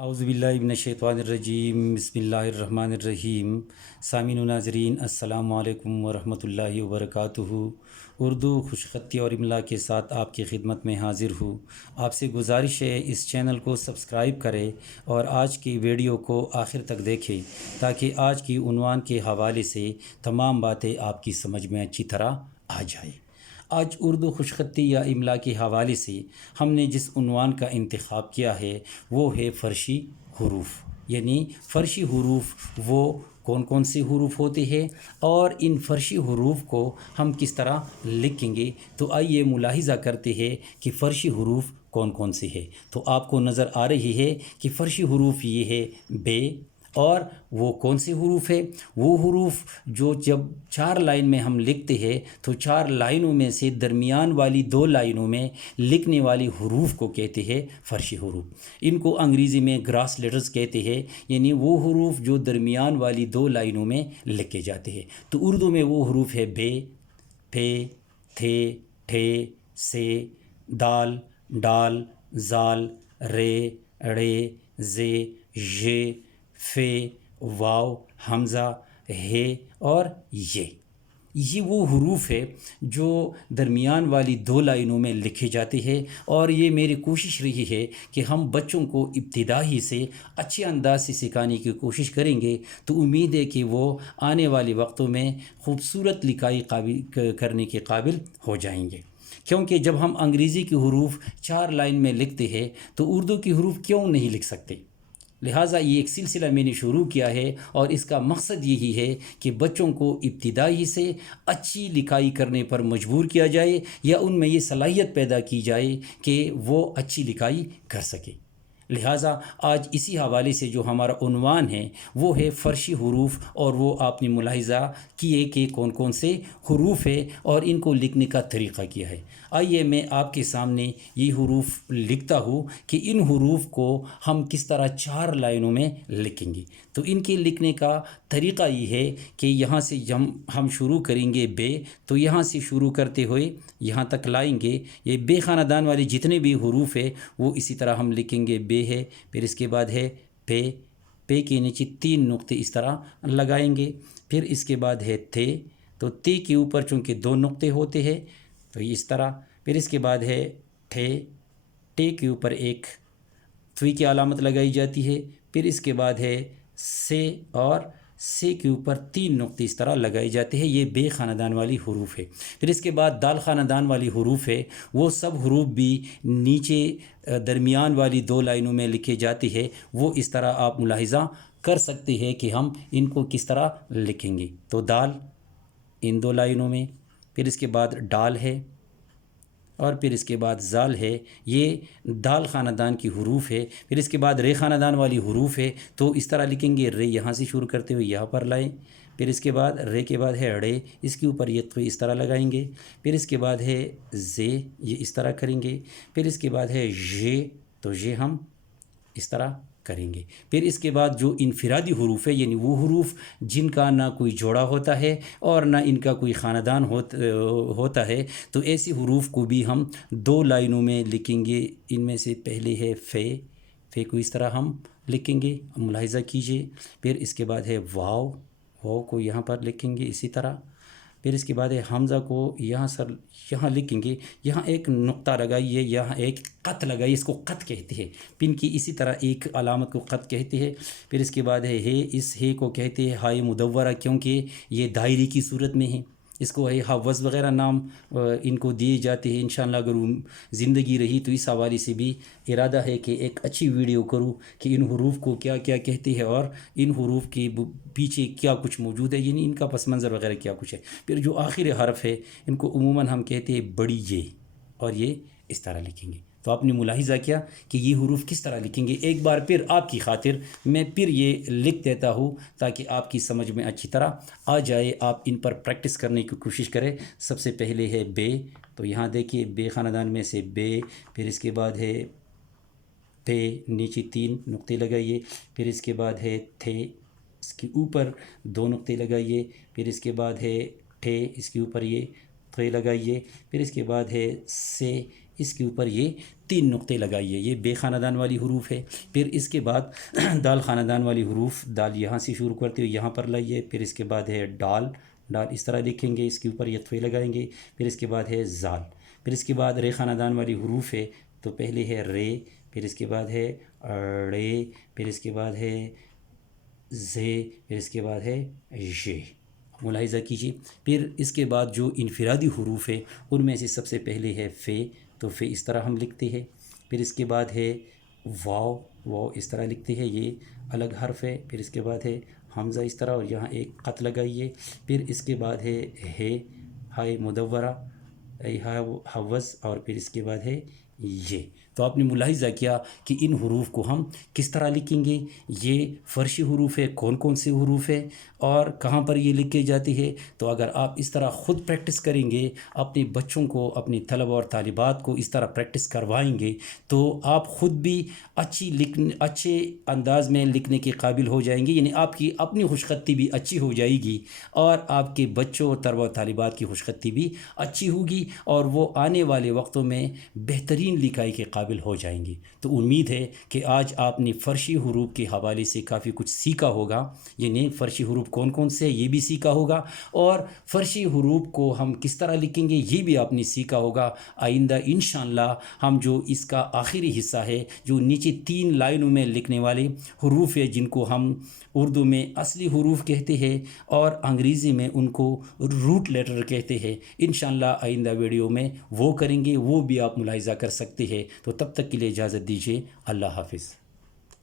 اعوذ باللہ من الشیطان الرجیم بسم اللہ الرحمن الرحیم سامعین و ناظرین السلام علیکم ورحمۃ اللہ وبرکاتہ۔ اردو خوش خطی اور املا کے ساتھ آپ کی خدمت میں حاضر ہوں۔ آپ سے گزارش ہے اس چینل کو سبسکرائب کریں اور آج کی ویڈیو کو آخر تک دیکھیں تاکہ آج کی عنوان کے حوالے سے تمام باتیں آپ کی سمجھ میں اچھی طرح آ جائیں۔ آج اردو خوش خطی یا املا کے حوالے سے ہم نے جس عنوان کا انتخاب کیا ہے وہ ہے فرشی حروف، یعنی فرشی حروف وہ کون کون سے حروف ہوتے ہیں اور ان فرشی حروف کو ہم کس طرح لکھیں گے۔ تو آئیے ملاحظہ کرتے ہیں کہ فرشی حروف کون کون سے ہیں۔ تو آپ کو نظر آ رہی ہے کہ فرشی حروف یہ ہے بے، اور وہ کون سے حروف ہے؟ وہ حروف جو جب 4 لائن میں ہم لکھتے ہیں تو 4 لائنوں میں سے درمیان والی 2 لائنوں میں لکھنے والی حروف کو کہتے ہیں فرشی حروف۔ ان کو انگریزی میں گراس لیٹرز کہتے ہیں، یعنی وہ حروف جو درمیان والی 2 لائنوں میں لکھے جاتے ہیں۔ تو اردو میں وہ حروف ہے بے، پھے، تھے، ٹھے، سے، دال، ڈال، زال، رے، ڑے، زے، ژے، فے، واو، حمزہ، ہے اور یہ وہ حروف ہے جو درمیان والی 2 لائنوں میں لکھے جاتے ہیں، اور یہ میری کوشش رہی ہے کہ ہم بچوں کو ابتدائی سے اچھے انداز سے سکھانے کی کوشش کریں گے۔ تو امید ہے کہ وہ آنے والے وقتوں میں خوبصورت لکھائی کرنے کے قابل ہو جائیں گے، کیونکہ جب ہم انگریزی کے حروف 4 لائن میں لکھتے ہیں تو اردو کے حروف کیوں نہیں لکھ سکتے؟ لہٰذا یہ ایک سلسلہ میں نے شروع کیا ہے اور اس کا مقصد یہی ہے کہ بچوں کو ابتدائی سے اچھی لکھائی کرنے پر مجبور کیا جائے، یا ان میں یہ صلاحیت پیدا کی جائے کہ وہ اچھی لکھائی کر سکے۔ لہٰذا آج اسی حوالے سے جو ہمارا عنوان ہے وہ ہے فرشی حروف، اور وہ آپ نے ملاحظہ کیے کہ کون کون سے حروف ہے اور ان کو لکھنے کا طریقہ کیا ہے۔ آئیے میں آپ کے سامنے یہ حروف لکھتا ہوں کہ ان حروف کو ہم کس طرح 4 لائنوں میں لکھیں گے۔ تو ان کے لکھنے کا طریقہ یہ ہے کہ یہاں سے ہم شروع کریں گے بے، تو یہاں سے شروع کرتے ہوئے یہاں تک لائیں گے۔ یہ بے خاندان والے جتنے بھی حروف ہے وہ اسی طرح ہم لکھیں گے۔ بے ہے، پھر اس کے بعد ہے پے، پے کے نیچے 3 نقطے اس طرح لگائیں گے۔ پھر اس کے بعد ہے تھے، تو تے کے اوپر چونکہ 2 نقطے ہوتے ہیں تو اس طرح۔ پھر اس کے بعد ہے ٹھے، ٹے کے اوپر ایک تھوئی کی علامت لگائی جاتی ہے۔ پھر اس کے بعد ہے سے، اور سے کے اوپر 3 نقطے اس طرح لگائے جاتے ہیں۔ یہ بے خاندان والی حروف ہے۔ پھر اس کے بعد دال خاندان والی حروف ہے، وہ سب حروف بھی نیچے درمیان والی 2 لائنوں میں لکھے جاتے ہیں۔ وہ اس طرح آپ ملاحظہ کر سکتے ہیں کہ ہم ان کو کس طرح لکھیں گے۔ تو دال ان 2 لائنوں میں، پھر اس کے بعد ڈال ہے، اور پھر اس کے بعد زال ہے۔ یہ دال خاندان کی حروف ہے۔ پھر اس کے بعد رے خاندان والی حروف ہے، تو اس طرح لکھیں گے۔ رے یہاں سے شروع کرتے ہوئے یہاں پر لائیں۔ پھر اس کے بعد رے کے بعد ہے اڑے، اس کے اوپر یہ تو اس طرح لگائیں گے۔ پھر اس کے بعد ہے زے، یہ اس طرح کریں گے۔ پھر اس کے بعد ہے ژے، تو ژے ہم اس طرح کریں گے۔ پھر اس کے بعد جو انفرادی حروف ہے، یعنی وہ حروف جن کا نہ کوئی جوڑا ہوتا ہے اور نہ ان کا کوئی خاندان ہوتا ہے، تو ایسی حروف کو بھی ہم 2 لائنوں میں لکھیں گے۔ ان میں سے پہلے ہے فے، فے کو اس طرح ہم لکھیں گے، ملاحظہ کیجئے۔ پھر اس کے بعد ہے واو، واو کو یہاں پر لکھیں گے اسی طرح۔ پھر اس کے بعد ہے حمزہ کو یہاں لکھیں گے، یہاں ایک نقطہ لگائیے، یہاں ایک قط لگائیے، اس کو قط کہتے ہیں۔ پن کی اسی طرح ایک علامت کو قط کہتے ہیں۔ پھر اس کے بعد ہے اس ہے کو کہتے ہیں ہائے مدورہ، کیونکہ یہ دائرے کی صورت میں ہے۔ اس کو ہے حوض وغیرہ نام ان کو دیے جاتے ہیں۔ انشاءاللہ اگر زندگی رہی تو اس حوالے سے بھی ارادہ ہے کہ ایک اچھی ویڈیو کروں کہ ان حروف کو کیا کیا کہتے ہیں اور ان حروف کے پیچھے کیا کچھ موجود ہے، یعنی ان کا پس منظر وغیرہ کیا کچھ ہے۔ پھر جو آخری حرف ہے ان کو عموماً ہم کہتے ہیں بڑی یہ، اور یہ اس طرح لکھیں گے۔ تو آپ نے ملاحظہ کیا کہ یہ حروف کس طرح لکھیں گے۔ ایک بار پھر آپ کی خاطر میں پھر یہ لکھ دیتا ہوں تاکہ آپ کی سمجھ میں اچھی طرح آ جائے، آپ ان پر پریکٹس کرنے کی کوشش کریں۔ سب سے پہلے ہے بے، تو یہاں دیکھیے بے خاندان میں سے بے، پھر اس کے بعد ہے پھے، نیچے 3 نقطے لگائیے۔ پھر اس کے بعد ہے تھے، اس کے اوپر 2 نقطے لگائیے۔ پھر اس کے بعد ہے ٹھے، اس کے اوپر یہ تھے لگائیے۔ پھر اس کے بعد ہے سے، اس کے اوپر یہ 3 نقطے لگائیے. یہ بے خاندان والی حروف ہے. پھر اس کے بعد دال خاندان والی حروف، دال یہاں سے شروع کرتے ہوئے یہاں پر لائیے. پھر اس کے بعد ہے ڈال، ڈال اس طرح لکھیں گے، اس کے اوپر یتفے لگائیں گے. پھر اس کے بعد ہے زال. پھر اس کے بعد رے خاندان والی حروف ہے، تو پہلے ہے رے، پھر اس کے بعد ہے رے، پھر اس کے بعد ہے زے، پھر اس کے بعد ہے ژے. ملاحظہ کیجیے. پھر اس کے بعد جو انفرادی حروف ہے ان میں سے سب سے پہلے ہے فے، تو فے اس طرح ہم لکھتے ہیں. پھر اس کے بعد ہے واو، واو اس طرح لکھتے ہیں، یہ الگ حرف ہے. پھر اس کے بعد ہے حمزہ اس طرح، اور یہاں ایک خط لگائیے. پھر اس کے بعد ہے ہائے مدورہ، حوض، اور پھر اس کے بعد ہے یہ. تو آپ نے ملاحظہ کیا کہ ان حروف کو ہم کس طرح لکھیں گے. یہ فرشی حروف ہے، کون کون سے حروف ہے اور کہاں پر یہ لکھے جاتی ہے. تو اگر آپ اس طرح خود پریکٹس کریں گے، اپنے بچوں کو، اپنی طلبہ اور طالبات کو اس طرح پریکٹس کروائیں گے، تو آپ خود بھی اچھے انداز میں لکھنے کے قابل ہو جائیں گے. یعنی آپ کی اپنی خوش خطی بھی اچھی ہو جائے گی، اور آپ کے بچوں اور طلبہ اور طالبات کی خوش خطی بھی اچھی ہوگی، اور وہ آنے والے وقتوں میں بہترین لکھائی کے قابل ہو جائیں گے. تو امید ہے کہ آج آپ نے فرشی حروف کے حوالے سے کافی کچھ سیکھا ہوگا. یعنی فرشی حروف کون کون سے یہ بھی سیکھا ہوگا، اور فرشی حروف کو ہم کس طرح لکھیں گے یہ بھی آپ نے سیکھا ہوگا. آئندہ انشاءاللہ ہم جو اس کا آخری حصہ ہے، جو نیچے 3 لائنوں میں لکھنے والے حروف ہے، جن کو ہم اردو میں اصلی حروف کہتے ہیں اور انگریزی میں ان کو روٹ لیٹر کہتے ہیں، انشاءاللہ آئندہ ویڈیو میں وہ کریں گے. وہ بھی آپ ملاحظہ کر سکتے ہیں. تو تب تک کے لیے اجازت دیجیے. اللہ حافظ.